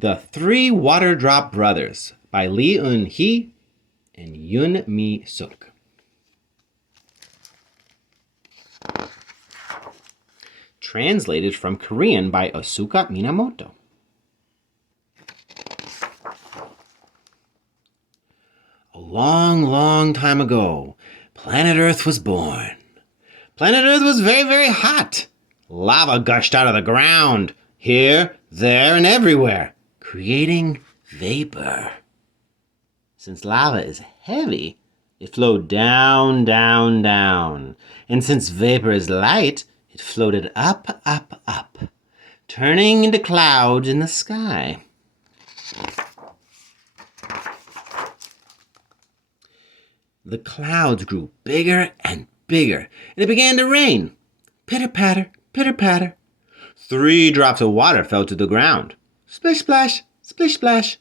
The Three Water Drop Brothers by Lee Eun-hee and Yoon Mi-suk. Translated from Korean by Asuka Minamoto. A long, long time ago, planet Earth was born. Planet Earth was very, very hot. Lava gushed out of the ground, here, there, and everywhere, creating vapor. Since lava is heavy, it flowed down, down, down. And since vapor is light, it floated up, up, up, turning into clouds in the sky. The clouds grew bigger and bigger, and it began to rain. Pitter-patter, pitter-patter. 3 drops of water fell to the ground. Splish-splash, splish-splash.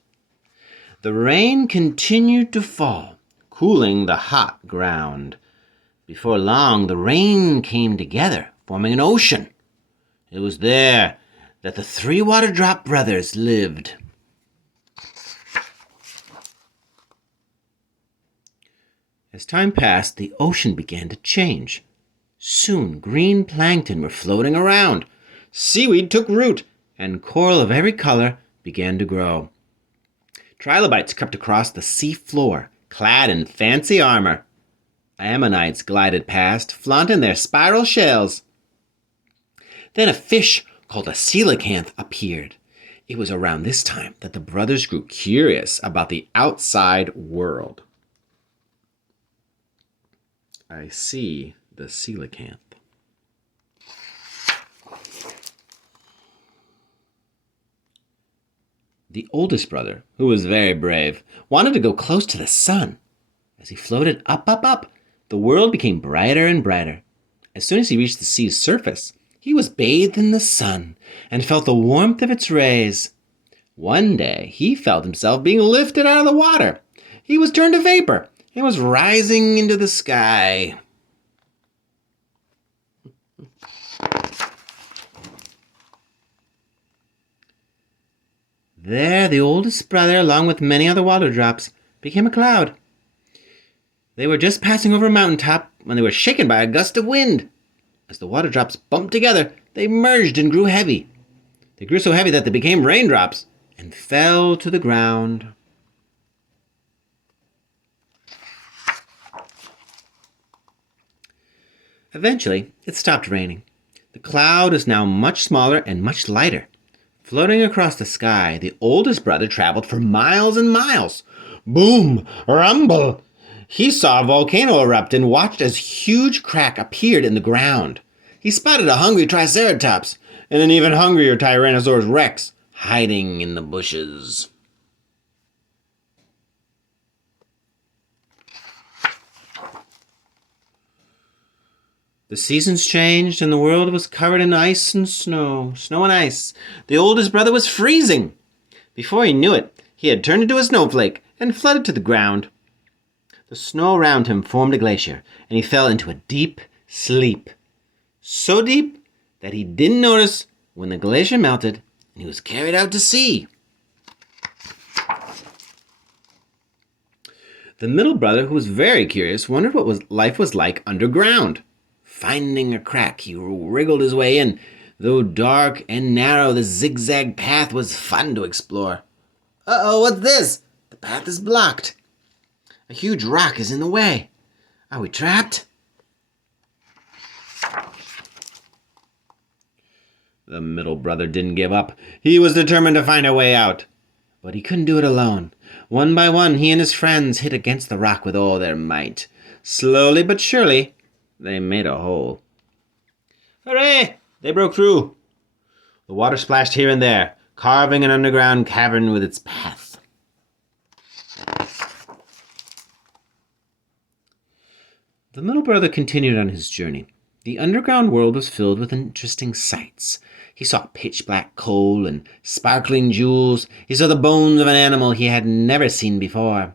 The rain continued to fall, cooling the hot ground. Before long, the rain came together, forming an ocean. It was there that the 3 Water Drop Brothers lived. As time passed, the ocean began to change. Soon, green plankton were floating around. Seaweed took root, and coral of every color began to grow. Trilobites crept across the sea floor, clad in fancy armor. Ammonites glided past, flaunting their spiral shells. Then a fish called a coelacanth appeared. It was around this time that the brothers grew curious about the outside world. I see the coelacanth. The oldest brother, who was very brave, wanted to go close to the sun. As he floated up, up, up, the world became brighter and brighter. As soon as he reached the sea's surface, he was bathed in the sun and felt the warmth of its rays. One day, he felt himself being lifted out of the water. He was turned to vapor and was rising into the sky. There, the oldest brother, along with many other water drops, became a cloud. They were just passing over a mountaintop when they were shaken by a gust of wind. As the water drops bumped together, they merged and grew heavy. They grew so heavy that they became raindrops and fell to the ground. Eventually, it stopped raining. The cloud is now much smaller and much lighter. Floating across the sky, the oldest brother traveled for miles and miles. Boom! Rumble! He saw a volcano erupt and watched as a huge crack appeared in the ground. He spotted a hungry Triceratops and an even hungrier Tyrannosaurus Rex hiding in the bushes. The seasons changed, and the world was covered in ice and snow. Snow and ice. The oldest brother was freezing. Before he knew it, he had turned into a snowflake and flooded to the ground. The snow around him formed a glacier, and he fell into a deep sleep. So deep that he didn't notice when the glacier melted and he was carried out to sea. The middle brother, who was very curious, wondered what life was like underground. Finding a crack, he wriggled his way in. Though dark and narrow, the zigzag path was fun to explore. Uh-oh, what's this? The path is blocked. A huge rock is in the way. Are we trapped? The middle brother didn't give up. He was determined to find a way out. But he couldn't do it alone. One by one, he and his friends hit against the rock with all their might. Slowly but surely, they made a hole. Hooray! They broke through. The water splashed here and there, carving an underground cavern with its path. The middle brother continued on his journey. The underground world was filled with interesting sights. He saw pitch-black coal and sparkling jewels. He saw the bones of an animal he had never seen before.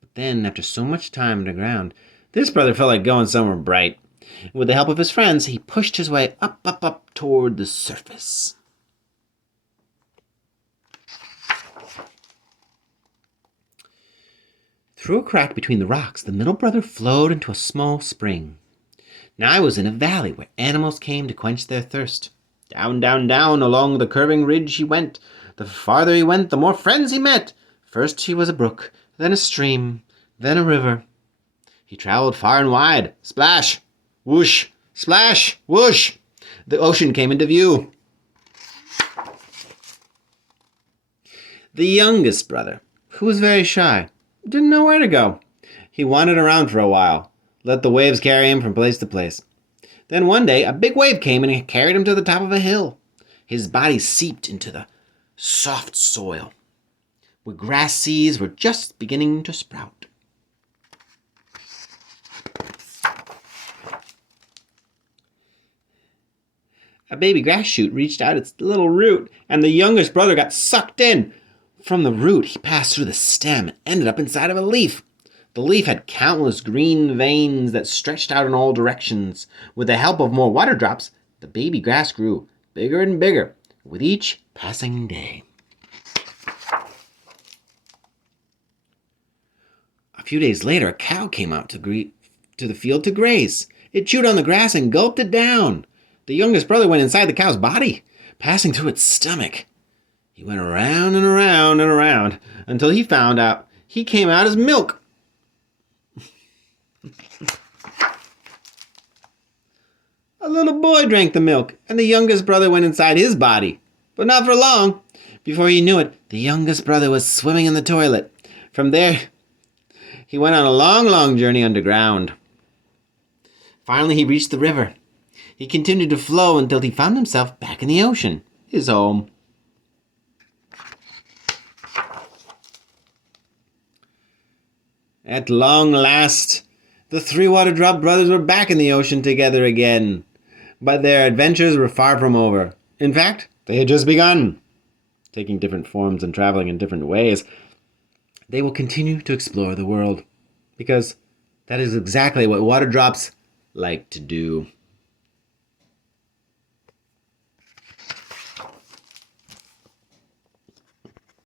But then, after so much time underground, this brother felt like going somewhere bright. With the help of his friends, he pushed his way up, up, up toward the surface. Through a crack between the rocks, the middle brother flowed into a small spring. Now I was in a valley where animals came to quench their thirst. Down, down, down along the curving ridge he went. The farther he went, the more friends he met. First he was a brook, then a stream, then a river. He traveled far and wide. Splash! Whoosh! Splash! Whoosh! The ocean came into view. The youngest brother, who was very shy, didn't know where to go. He wandered around for a while, let the waves carry him from place to place. Then one day, a big wave came and carried him to the top of a hill. His body seeped into the soft soil, where grass seeds were just beginning to sprout. A baby grass shoot reached out its little root, and the youngest brother got sucked in. From the root, he passed through the stem and ended up inside of a leaf. The leaf had countless green veins that stretched out in all directions. With the help of more water drops, the baby grass grew bigger and bigger with each passing day. A few days later, a cow came out to the field to graze. It chewed on the grass and gulped it down. The youngest brother went inside the cow's body, passing through its stomach. He went around and around and around until he found out he came out as milk. A little boy drank the milk, and the youngest brother went inside his body. But not for long. Before he knew it, the youngest brother was swimming in the toilet. From there, he went on a long, long journey underground. Finally, he reached the river. He continued to flow until he found himself back in the ocean, his home. At long last, the three Waterdrop brothers were back in the ocean together again. But their adventures were far from over. In fact, they had just begun. Taking different forms and traveling in different ways, they will continue to explore the world. Because that is exactly what Waterdrops like to do.